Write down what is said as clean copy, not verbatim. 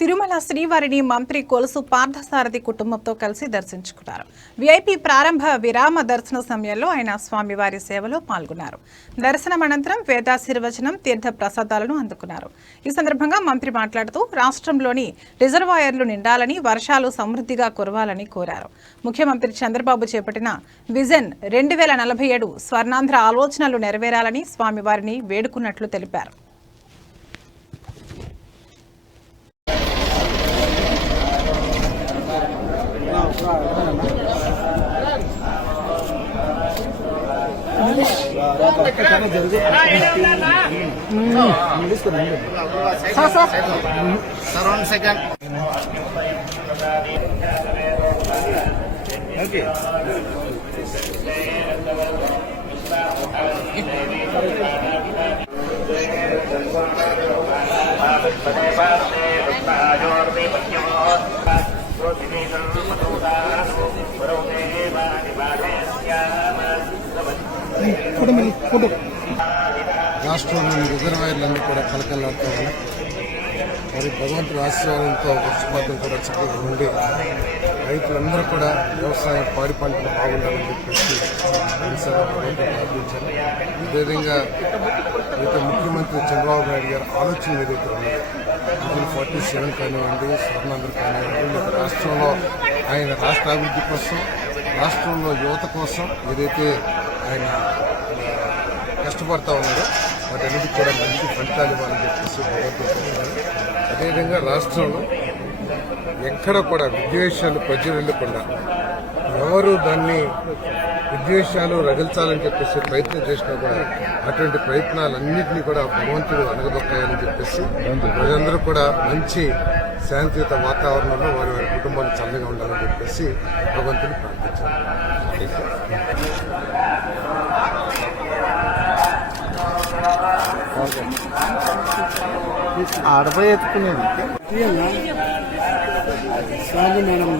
తిరుమల శ్రీవారిని మంత్రి కొలుసు పార్థసారథి కుటుంబంతో కలిసి దర్శించుకున్నారు. విఐపి ప్రారంభ విరామ దర్శన సమయంలో ఆయన స్వామివారి సేవలో పాల్గొన్నారు. దర్శనం అనంతరం వేదాశీర్వచనం, తీర్థ ప్రసాదాలను అందుకున్నారు. ఈ సందర్భంగా మంత్రి మాట్లాడుతూ రాష్ట్రంలోని రిజర్వాయర్లు నిండాలని, వర్షాలు సమృద్ధిగా కురవాలని కోరారు. ముఖ్యమంత్రి చంద్రబాబు చేపట్టిన విజన్ 2047 స్వర్ణాంధ్ర ఆలోచనలు నెరవేరాలని స్వామివారిని వేడుకున్నట్లు తెలిపారు. రాష్ట్రంలోని రిజర్వాయర్లన్నీ కూడా కలకలాడుతూ ఉన్నాయి. మరి భగవంతుడి ఆశీర్వాదంతో వర్షపాతం కూడా చక్కగా ఉండి రైతులందరూ కూడా వ్యవసాయం, పాడి పంటలు బాగుండాలని చెప్పేసి భగవంతుడు ప్రార్థించారు. అదేవిధంగా అయితే ముఖ్యమంత్రి చంద్రబాబు నాయుడు గారి ఆలోచన ఏదైతే ఉన్నాయో 47 కానివ్వండి, స్వర్ణాంధ్ర కానివ్వండి, రాష్ట్రంలో ఆయన రాష్ట్ర అభివృద్ధి కోసం, రాష్ట్రంలో యువత కోసం ఏదైతే ఆయన కష్టపడతా ఉన్నారో వాటన్నిటికీ కూడా మంచి ఫలితాలు ఇవ్వాలని చెప్పేసి భగవంతుడు. అదేవిధంగా రాష్ట్రంలో ఎక్కడ కూడా విద్వేషాలు ప్రజ్వరిల్లకుండా, ఎవరు దాన్ని విద్వేషాలు రగిల్చాలని చెప్పేసి ప్రయత్నం చేసినా కూడా అటువంటి ప్రయత్నాలన్నింటినీ కూడా భగవంతుడు అనగదొక్కాయని చెప్పేసి ప్రజలందరూ కూడా మంచి శాంతియుత వాతావరణంలో వారి వారి కుటుంబాలు చల్లగా ఉండాలని చెప్పేసి భగవంతుని ప్రార్థించారు. ఆడపై ఎత్తుకునేది స్వామి మేడం